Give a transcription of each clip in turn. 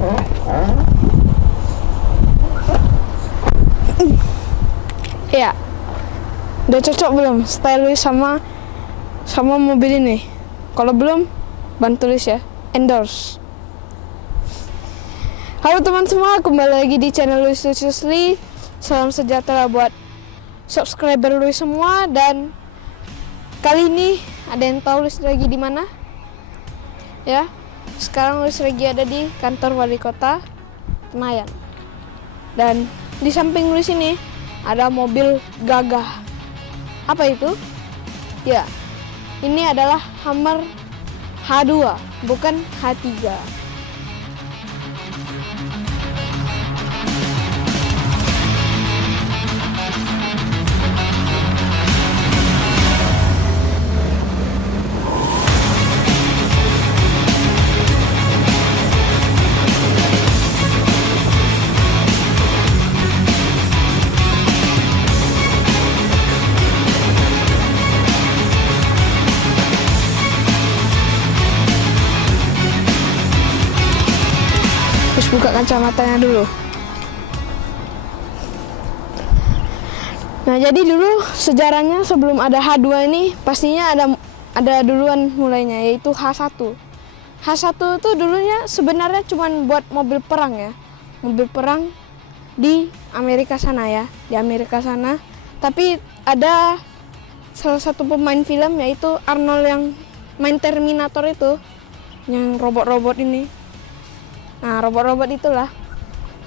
Ya, udah cocok belum style Luis sama mobil ini? Kalau belum, bantu Luis ya, endorse. Halo teman semua, kembali lagi di channel Luis Luciusly. Salam sejahtera buat subscriber Luis semua. Dan kali ini ada yang tahu Luis lagi di mana? Ya, sekarang Luis lagi ada di kantor wali kota Senayan. Dan di samping Luis ini ada mobil gagah. Apa itu? Ya, ini adalah Hummer H2, bukan H3. Terus buka kacamatanya dulu. Nah, jadi dulu sejarahnya sebelum ada H2 ini pastinya ada duluan mulainya, yaitu H1. H1 itu dulunya sebenarnya cuma buat mobil perang ya. Mobil perang di Amerika sana ya, di Amerika sana. Tapi ada salah satu pemain film yaitu Arnold yang main Terminator itu, yang robot-robot ini. Nah, robot-robot itulah.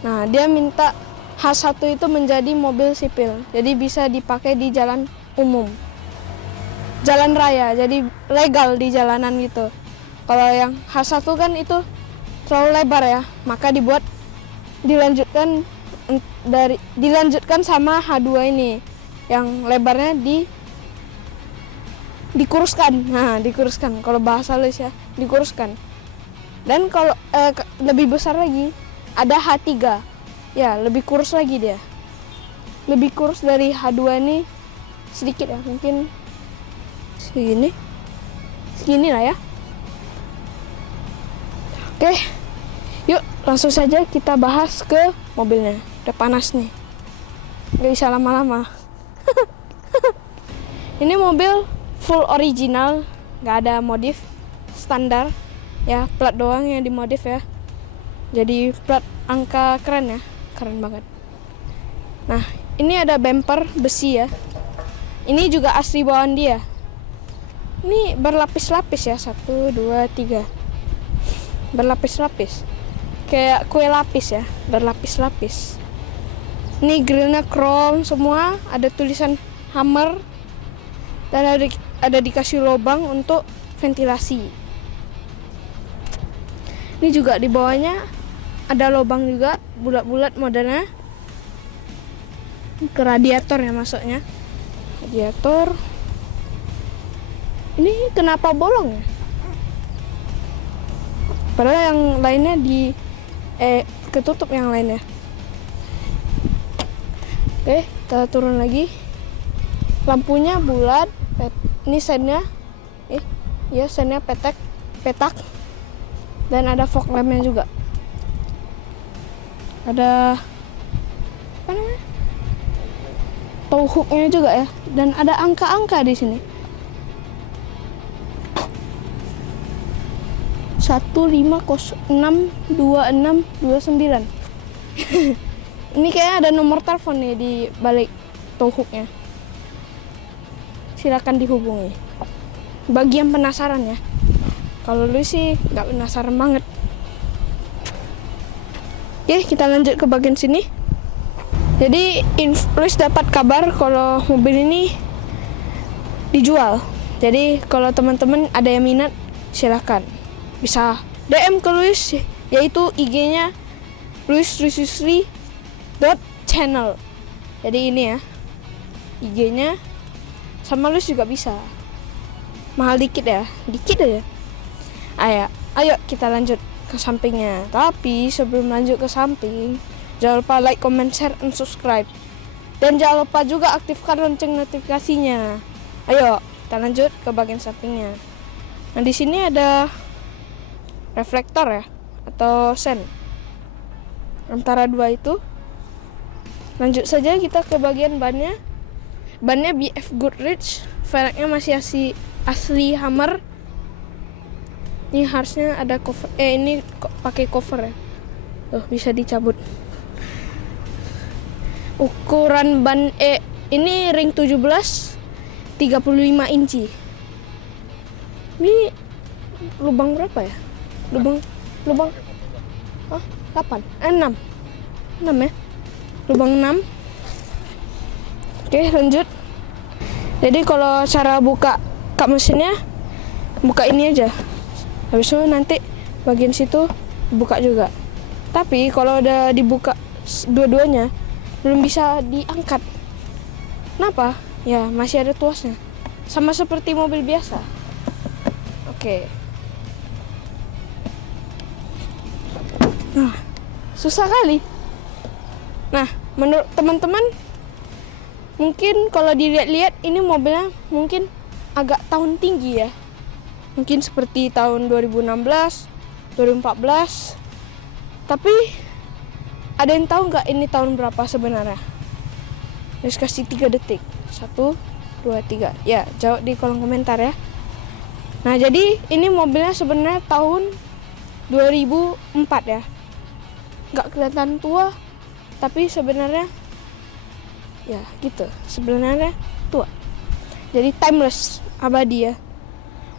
Nah, dia minta H1 itu menjadi mobil sipil. Jadi bisa dipakai di jalan umum. Jalan raya, jadi legal di jalanan gitu. Kalau yang H1 kan itu terlalu lebar ya, maka dilanjutkan sama H2 ini. Yang lebarnya dikuruskan. Nah, dikuruskan. Kalau bahasa Luis ya, dikuruskan. Dan kalau lebih besar lagi ada H3. Ya, lebih kurus lagi dia. Lebih kurus dari H2 ini sedikit ya, mungkin segini lah ya. Oke, yuk langsung saja kita bahas ke mobilnya. Udah panas nih, nggak bisa lama-lama. Ini mobil full original, nggak ada modif, standar ya, plat doang yang dimodif ya. Jadi plat angka keren ya, keren banget. Nah, ini ada bumper besi ya. Ini juga asli bawaan dia. Ini berlapis-lapis ya, 1, 2, 3. Berlapis-lapis. Kayak kue lapis ya, berlapis-lapis. Ini grillnya chrome semua, ada tulisan Hummer. Dan ada dikasih lubang untuk ventilasi. Ini juga di bawahnya ada lubang juga, bulat-bulat modelnya. Ke radiator ya masuknya. Radiator. Ini kenapa bolong ya? Padahal yang lainnya ketutup yang lainnya. Oke, kita turun lagi. Lampunya bulat. Ini sennya. Ya sennya petak. Dan ada fog lampnya juga. Ada apa namanya? Tow hooknya juga ya. Dan ada angka-angka di sini. 15062629. Ini kayaknya ada nomor telepon nih di balik tow hooknya. Silakan dihubungi. Bagi yang penasaran ya. Kalau lu sih nggak penasaran banget. Oke, kita lanjut ke bagian sini. Jadi Luis dapat kabar kalau mobil ini dijual. Jadi kalau teman-teman ada yang minat, silakan bisa DM ke Luis, yaitu IG-nya luisluciusly.channel. Jadi ini ya IG-nya, sama Luis juga bisa. Mahal dikit ya, dikit aja. Ayo kita lanjut ke sampingnya. Tapi sebelum lanjut ke samping, jangan lupa like, comment, share, and subscribe. Dan jangan lupa juga aktifkan lonceng notifikasinya. Ayo kita lanjut ke bagian sampingnya. Nah, di sini ada reflektor ya, atau sen. antara dua itu. Lanjut saja kita ke bagian bannya. Bannya BF Goodrich, velgnya masih asli Hammer. Ini harusnya ada cover, ini pakai cover ya. Tuh, bisa dicabut. Ukuran ban ini ring 17 35 inci. Ini lubang berapa ya? Lubang 8, 6 ya. Lubang 6. Oke, lanjut. Jadi kalau cara buka kap mesinnya, buka ini aja. Habis itu nanti bagian situ buka juga. Tapi kalau udah dibuka dua-duanya, belum bisa diangkat. Kenapa? Ya, masih ada tuasnya. Sama seperti mobil biasa. Oke. Nah, susah kali. Nah, menurut teman-teman, mungkin kalau dilihat-lihat ini mobilnya mungkin agak tahun tinggi ya. Mungkin seperti tahun 2016, 2014. Tapi ada yang tahu nggak ini tahun berapa sebenarnya? Terus kasih 3 detik. 1, 2, 3. Ya, jawab di kolom komentar ya. Nah, jadi ini mobilnya sebenarnya tahun 2004 ya. Nggak kelihatan tua, tapi sebenarnya ya gitu, sebenarnya tua. Jadi timeless, abadi ya.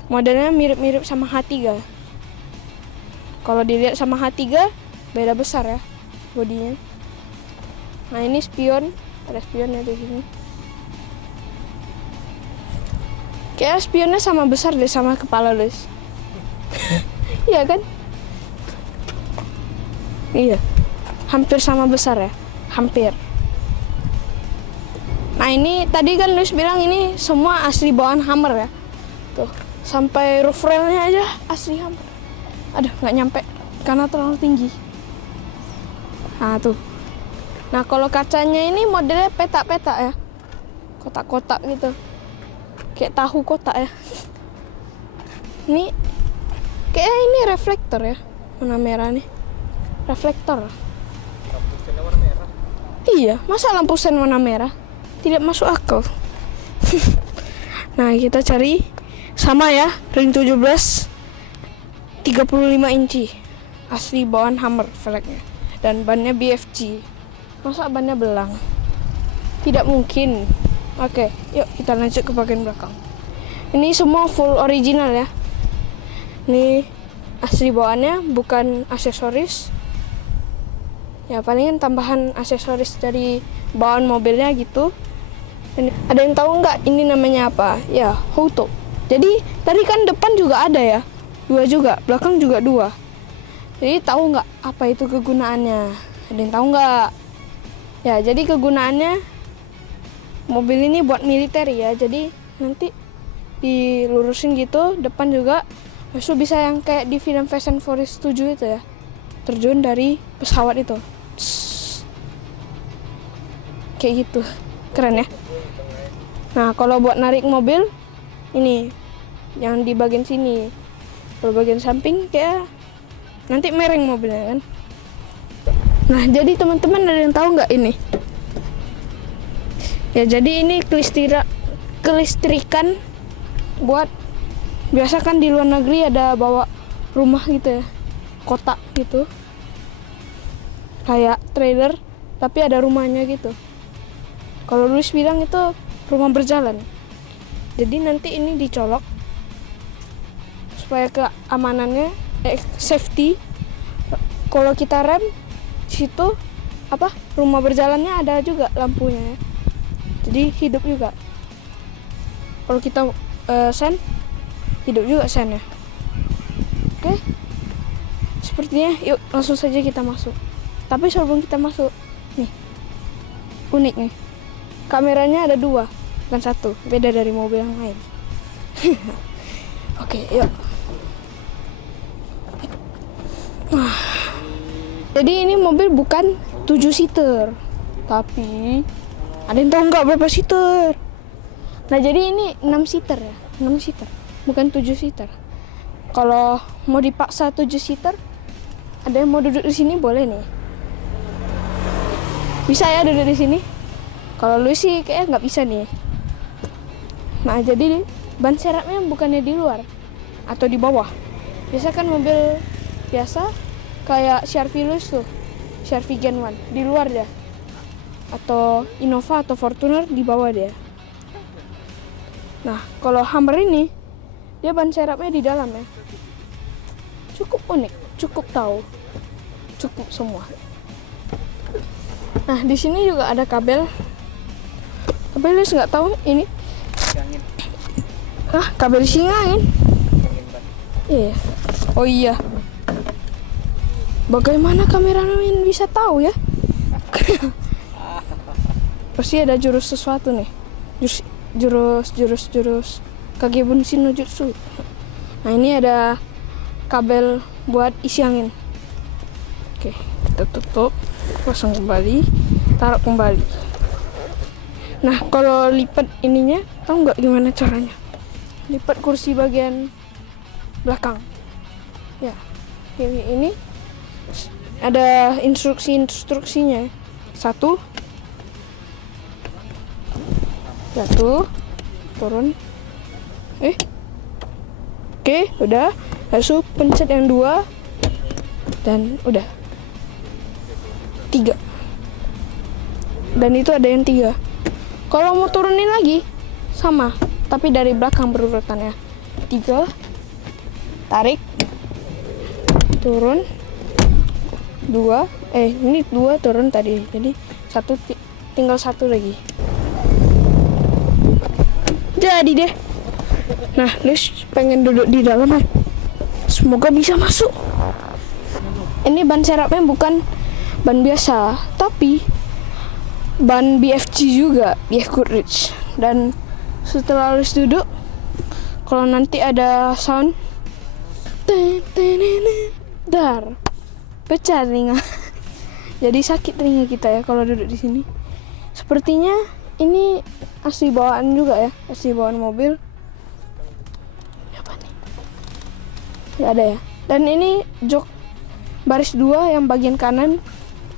Modelnya mirip-mirip sama H3. Kalau dilihat sama H3 beda besar ya bodinya. Nah, ini spion, ada spionnya di sini. Kayak spionnya sama besar deh sama kepala Luis. Iya kan? Iya. Hampir sama besar ya, hampir. Nah, ini tadi kan Luis bilang ini semua asli bawaan Hammer ya. Tuh, sampai roof railnya aja asli Hammer. Aduh, nggak nyampe karena terlalu tinggi. Nah, tuh. Nah, kalau kacanya ini modelnya petak-petak ya, kotak-kotak gitu, kayak tahu kotak ya. Ini kayak ini reflektor ya, warna merah nih, reflektor. Iya, masa lampu sen warna merah? Tidak masuk akal. Nah, kita cari sama ya, ring 17 35 inci. Asli bawaan Hammer velgnya. Dan bannya BFG. Masa bannya belang? Tidak mungkin. Oke, yuk kita lanjut ke bagian belakang. Ini semua full original ya. Ini asli bawaannya, bukan aksesoris. Ya, palingan tambahan aksesoris dari bawaan mobilnya gitu. Dan ada yang tahu nggak ini namanya apa? Ya, Hoto. Jadi tadi kan depan juga ada ya, 2 juga, belakang juga 2. Jadi tahu nggak apa itu kegunaannya? Ada yang tahu nggak? Ya, jadi kegunaannya mobil ini buat militer ya. Jadi nanti dilurusin gitu, depan juga. Masuk bisa yang kayak di film Fast and Furious 7 itu ya, terjun dari pesawat itu. Kayak gitu, keren ya. Nah, kalau buat narik mobil ini yang di bagian sini. Kalau bagian samping kayak nanti mereng mobilnya kan. Nah, jadi teman-teman ada yang tahu nggak ini? Ya, jadi ini kelistrikan buat, biasa kan di luar negeri ada bawa rumah gitu ya, kotak gitu, kayak trailer tapi ada rumahnya gitu. Kalau Luis bilang itu rumah berjalan. Jadi nanti ini dicolok supaya keamanannya, safety. Kalau kita rem situ apa, rumah berjalannya ada juga lampunya ya. Jadi hidup juga. Kalau kita sen, hidup juga sen ya. Oke. Sepertinya yuk langsung saja kita masuk. Tapi sebelum kita masuk, nih unik nih, kameranya ada 2, bukan 1, beda dari mobil yang lain. Oke, yuk. Jadi ini mobil bukan 7 seater, tapi ada yang tahu nggak berapa seater? Nah, jadi ini 6 seater ya, 6 seater, bukan 7 seater. Kalau mau dipaksa 7 seater, ada yang mau duduk di sini boleh nih. Bisa ya duduk di sini? Kalau lu sih kayaknya nggak bisa nih. Nah, jadi ban serepnya bukannya di luar atau di bawah. Biasa kan mobil biasa kayak Shelby Luz tuh, Shelby Gen 1 di luar dia. Atau Innova atau Fortuner di bawah dia. Nah, kalau Hummer ini dia ban serepnya di dalam ya. Cukup unik, cukup tahu, cukup semua. Nah, di sini juga ada kabel. Kabel lu nggak tahu ini? Kabel isi angin. Iya. Oh iya. Bagaimana kameramen bisa tahu ya? Pasti ada jurus sesuatu nih. Jurus Kage Bunshin no Jutsu. Nah, ini ada kabel buat isi angin. Oke, kita tutup, pasang kembali, taruh kembali. Nah, kalau lipat ininya, tahu nggak gimana caranya? Lipat kursi bagian belakang. Ya, ini ada instruksinya. Satu, turun. Oke, udah. Langsung pencet yang 2 dan udah. 3. Dan itu ada yang 3. Kalau mau turunin lagi sama, tapi dari belakang berurutannya. 3, tarik, turun, 2, ini 2 turun tadi, jadi tinggal 1 lagi. Jadi deh. Nah, Liz pengen duduk di dalam kan? Semoga bisa masuk. Ini ban serepnya bukan ban biasa, tapi ban BFG juga, BF Goodrich. Dan setelah Liz duduk, kalau nanti ada sound dar, pecah telinga. Jadi sakit telinga kita ya kalau duduk di sini. Sepertinya ini asli bawaan juga ya, asli bawaan mobil. Apa nih? Nggak ada ya. Dan ini jok baris 2 yang bagian kanan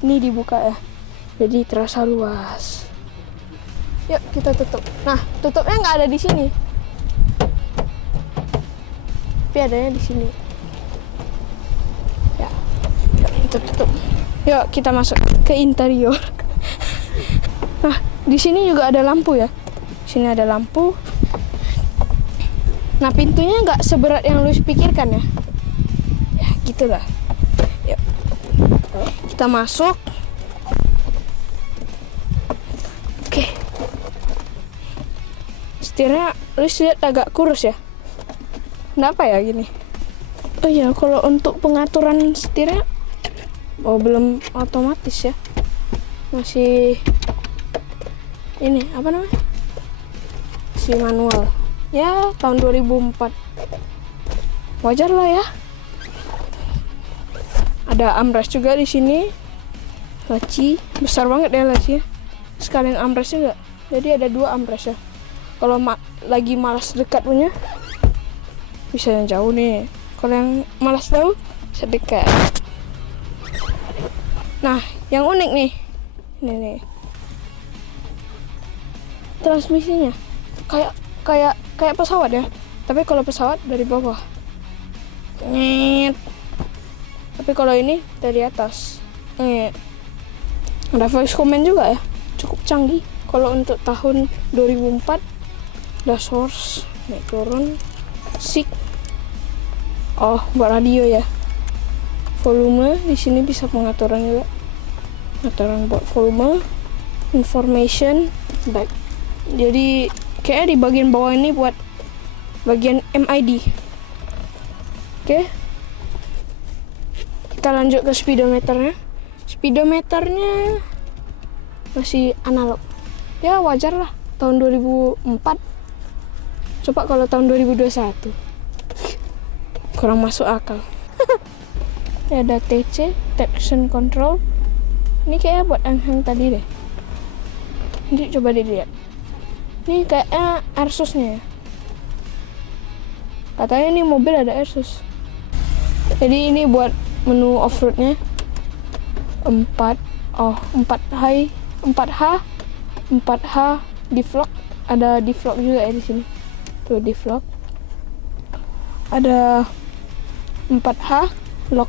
ini dibuka ya. Jadi terasa luas. Yuk kita tutup. Nah, tutupnya nggak ada di sini. Tapi adanya di sini. Ya, yuk kita tutup. Yuk kita masuk ke interior. Nah, di sini juga ada lampu ya. Sini ada lampu. Nah, pintunya nggak seberat yang lu pikirkan ya. Ya, gitulah. Yuk. Kita masuk. Oke. Setirnya lu lihat agak kurus ya. Kenapa ya gini? Oh iya, kalau untuk pengaturan setirnya belum otomatis ya. Masih ini apa namanya? Si manual. Ya, tahun 2004. Wajar lah ya. Ada armrest juga di sini. Laci besar banget ya laci. Sekalian armrest juga. Jadi ada 2 armrest ya. Kalau lagi malas dekat punya, bisa yang jauh nih. Kalau yang malas jauh, bisa dekat. Nah, yang unik nih. Ini nih. Transmisinya kayak pesawat ya. Tapi kalau pesawat dari bawah. Nyet. Tapi kalau ini dari atas. Ada voice command juga ya. Cukup canggih. Kalau untuk tahun 2004, ada source, naik turun, sig. Oh, buat radio ya. Volume di sini bisa pengaturan juga. Pengaturan buat volume, information, back. Jadi kayak di bagian bawah ini buat bagian MID. Oke. Kita lanjut ke speedometernya. Speedometernya masih analog. Ya wajar lah, tahun 2004. Coba kalau tahun 2021. Kurang masuk akal. Ini ada TC, traction control. Ini kayaknya buat yang tadi deh. Nanti coba dilihat. Ini kayaknya Airsus-nya ya. Katanya ini mobil ada Airsus. Jadi ini buat menu off-roadnya. 4 Oh, 4H, 4H D-Vlog, ada D-Vlog juga ya di sini. Tuh D-Vlog. Ada 4H lock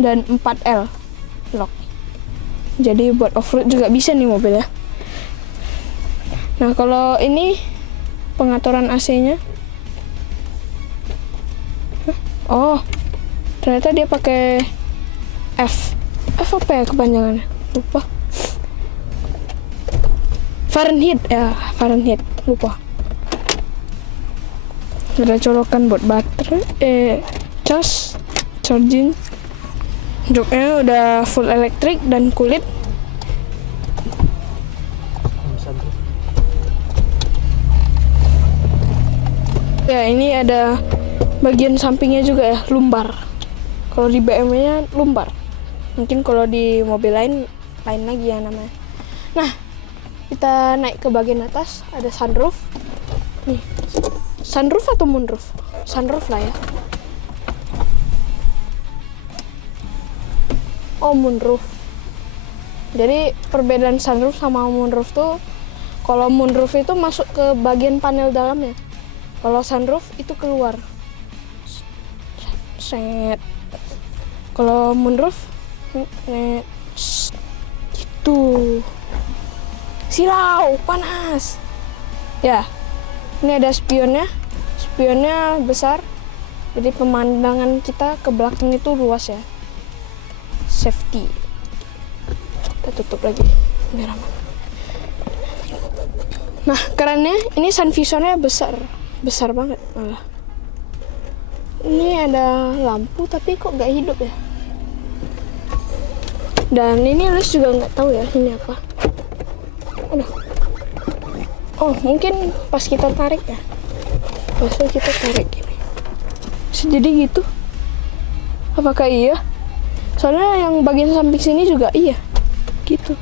dan 4L lock. Jadi buat off-road juga bisa nih mobilnya. Nah, kalau ini pengaturan AC-nya. Oh, ternyata dia pakai F. F apa ya kepanjangannya? Lupa. Fahrenheit ya, Fahrenheit. Lupa. Ada colokan buat baterai, charging. Joknya udah full elektrik dan kulit. Ya, ini ada bagian sampingnya juga ya, lumbar. Kalau di BMW-nya lumbar. Mungkin kalau di mobil lain lagi ya namanya. Nah, kita naik ke bagian atas, ada sunroof. Nih, sunroof atau moonroof? Sunroof lah ya. Oh, moonroof. Jadi perbedaan sunroof sama moonroof tuh, kalau moonroof itu masuk ke bagian panel dalamnya. Kalau sunroof itu keluar. Set. Kalau moonroof gitu. Silau, panas. Ya, ini ada spionnya. Spionnya besar. Jadi pemandangan kita ke belakang itu luas ya. Safety. Kita tutup lagi. Ini ramah. Nah, kerennya ini sun visornya besar. Besar banget malah. Ini ada lampu tapi kok nggak hidup ya. Dan ini Lus juga nggak tahu ya ini apa. Aduh. Oh, mungkin pas kita tarik ya. Pas kita tarik gini. Bisa jadi gitu. Apakah iya? Soalnya yang bagian samping sini juga iya. Gitu.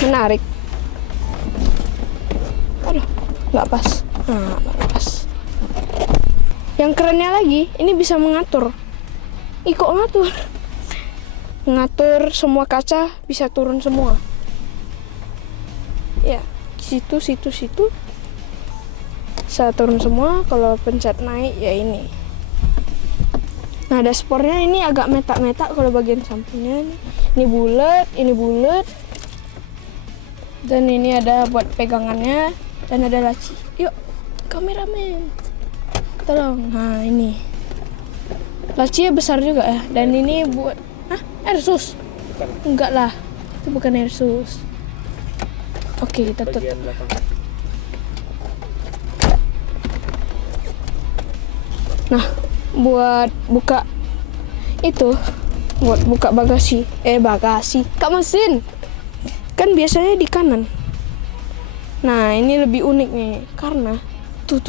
Menarik. Aduh, nggak pas. Nah, nggak pas. Yang kerennya lagi, ini bisa mengatur. Kok ngatur? Ngatur semua kaca bisa turun semua. Ya, situ. Bisa turun semua. Kalau pencet naik ya ini. Nah, dashboardnya ini agak metak-metak kalau bagian sampingnya. Ini bulat. Dan ini ada buat pegangannya dan ada laci. Yuk, kameramen. Tolong. Nah, ini. Lacinya besar juga ya. Dan ini buat Airsus. Enggak lah. Itu bukan Airsus. Oke, kita tutup. Nah, buat buka itu, buat buka bagasi. Kak mesin. Kan biasanya di kanan. Nah, ini lebih unik nih karena tuh.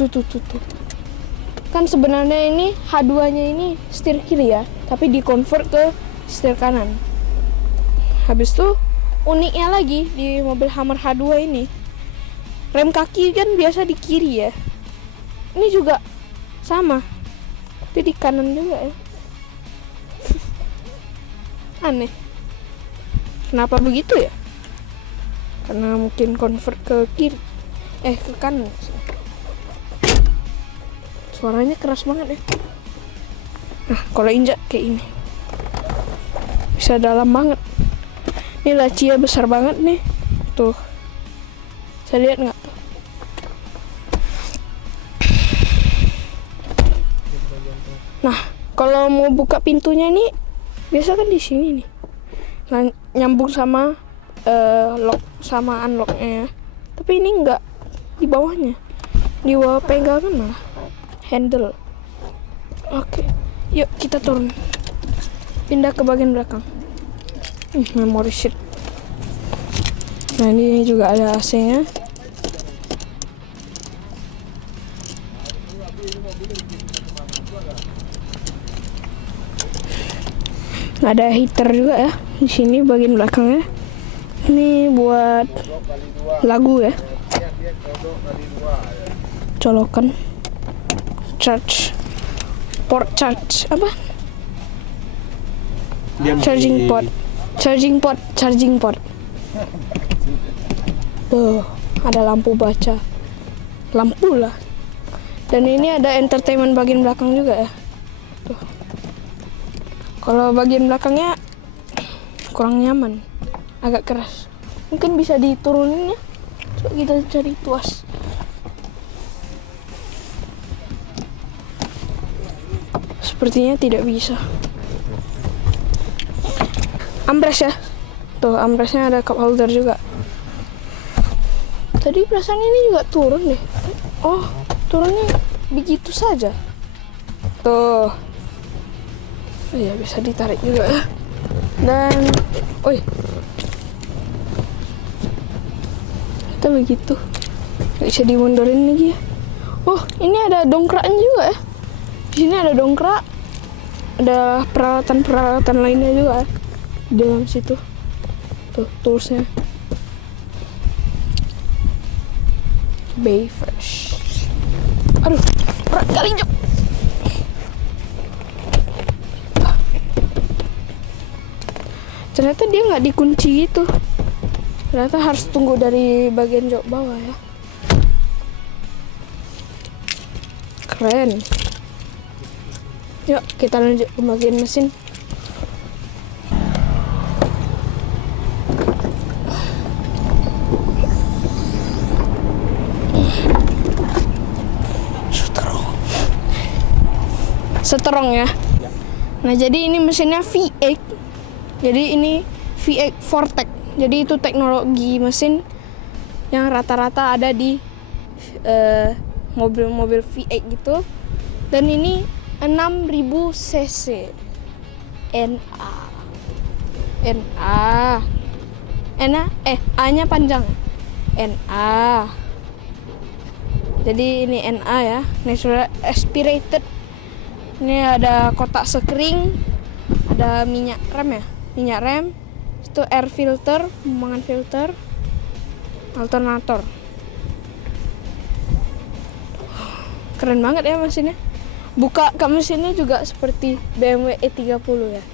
Kan sebenarnya ini H2-nya ini setir kiri ya, tapi di-convert ke setir kanan. Habis itu uniknya lagi di mobil Hummer H2 ini, rem kaki kan biasa di kiri ya. Ini juga sama, tapi di kanan juga ya. Aneh. Kenapa begitu ya? Karena mungkin convert ke kiri, ke kanan. Suaranya keras banget ya. Nah, kalau injak kayak ini bisa dalam banget. Ini lacinya besar banget nih. Tuh. Bisa lihat nggak? Nah, kalau mau buka pintunya nih biasa kan di sini nih. Nah, nyambung sama lock sama unlocknya ya. Tapi ini nggak di bawahnya. Di bawah pegangan malah. Handle. Oke, yuk kita turun. Pindah ke bagian belakang. Memory seat. Nah, ini juga ada AC-nya. Ada heater juga ya di sini bagian belakangnya. Ini buat lagu ya. Colokan. Port charge apa? Dia Charging port. Tuh, ada lampu baca. Lampu lah. Dan ini ada entertainment bagian belakang juga ya. Tuh. Kalau bagian belakangnya kurang nyaman, agak keras. Mungkin bisa diturunin ya. Coba kita cari tuas. Sepertinya tidak bisa. Ampres ya. Tuh, ampresnya ada cup holder juga. Tadi perasaan ini juga turun deh. Oh, turunnya begitu saja. Tuh. Oh iya, bisa ditarik juga ya. Dan, kita begitu. Gak bisa dimundurin lagi ya. Oh, ini ada dongkraknya juga ya. Di sini ada dongkrak. Ada peralatan-peralatan lainnya juga ya. Di dalam situ. Tuh, toolsnya. Bay Fresh. Aduh, berat kali Jok. Ternyata dia nggak dikunci gitu. Ternyata harus tunggu dari bagian jok bawah ya. Keren. Yuk kita lanjut ke bagian mesin. Seterong ya. Nah jadi ini mesinnya V8. Jadi ini V8 Vortec. Jadi itu teknologi mesin yang rata-rata ada di mobil-mobil V8 gitu. Dan ini 6000 cc. A-nya panjang. NA. Jadi ini NA ya, natural aspirated. Ini ada kotak sekring, ada minyak rem, itu air filter, pembuangan filter, alternator. Keren banget ya mesinnya. Buka ke mesinnya juga seperti BMW E30 ya.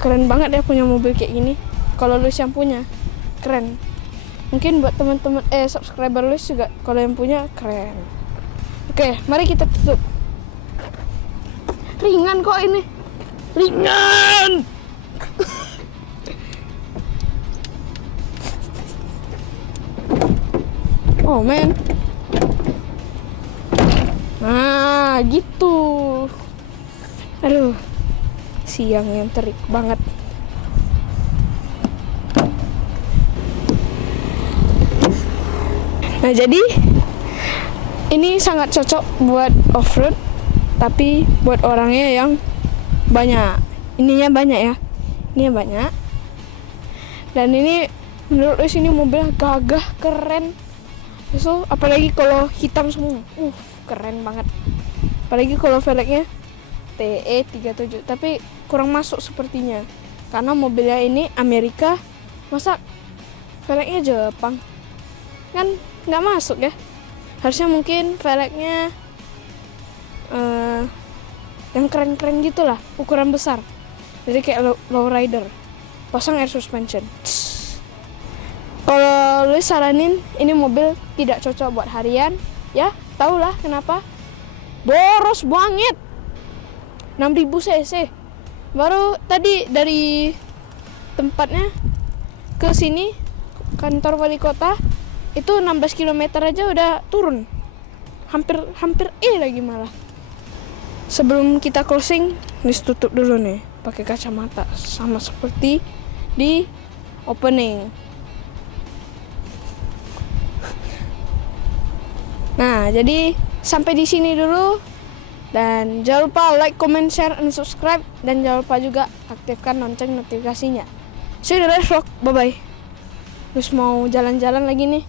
Keren banget ya punya mobil kayak gini. Kalau lu yang punya, keren. Mungkin buat teman-teman subscriber lu juga kalau yang punya keren. Oke, mari kita tutup. Ringan kok ini. Ringan. Oh, men. Nah, gitu. Aduh. Siang yang terik banget. Nah, jadi ini sangat cocok buat off-road, tapi buat orangnya yang banyak. Ininya banyak ya. Ininya banyak. Dan ini menurut Luis ini mobil gagah, keren. So, apalagi kalau hitam semua. Keren banget. Apalagi kalau velgnya TE37, tapi kurang masuk sepertinya. Karena mobilnya ini Amerika, masa velgnya Jepang? Kan nggak masuk ya. Harusnya mungkin velgnya yang keren-keren gitulah, ukuran besar. Jadi kayak lowrider, pasang air suspension. Kalau lu saranin ini mobil tidak cocok buat harian, ya tau lah kenapa. Boros banget, 6000 cc. Baru tadi dari tempatnya ke sini kantor wali kota itu 16 km aja udah turun. Hampir lagi malah. Sebelum kita closing, Nis tutup dulu nih pakai kacamata sama seperti di opening. Nah, jadi sampai di sini dulu. Dan jangan lupa like, comment, share, and subscribe. Dan jangan lupa juga aktifkan lonceng notifikasinya. See you in the next vlog. Bye-bye. Terus mau jalan-jalan lagi nih.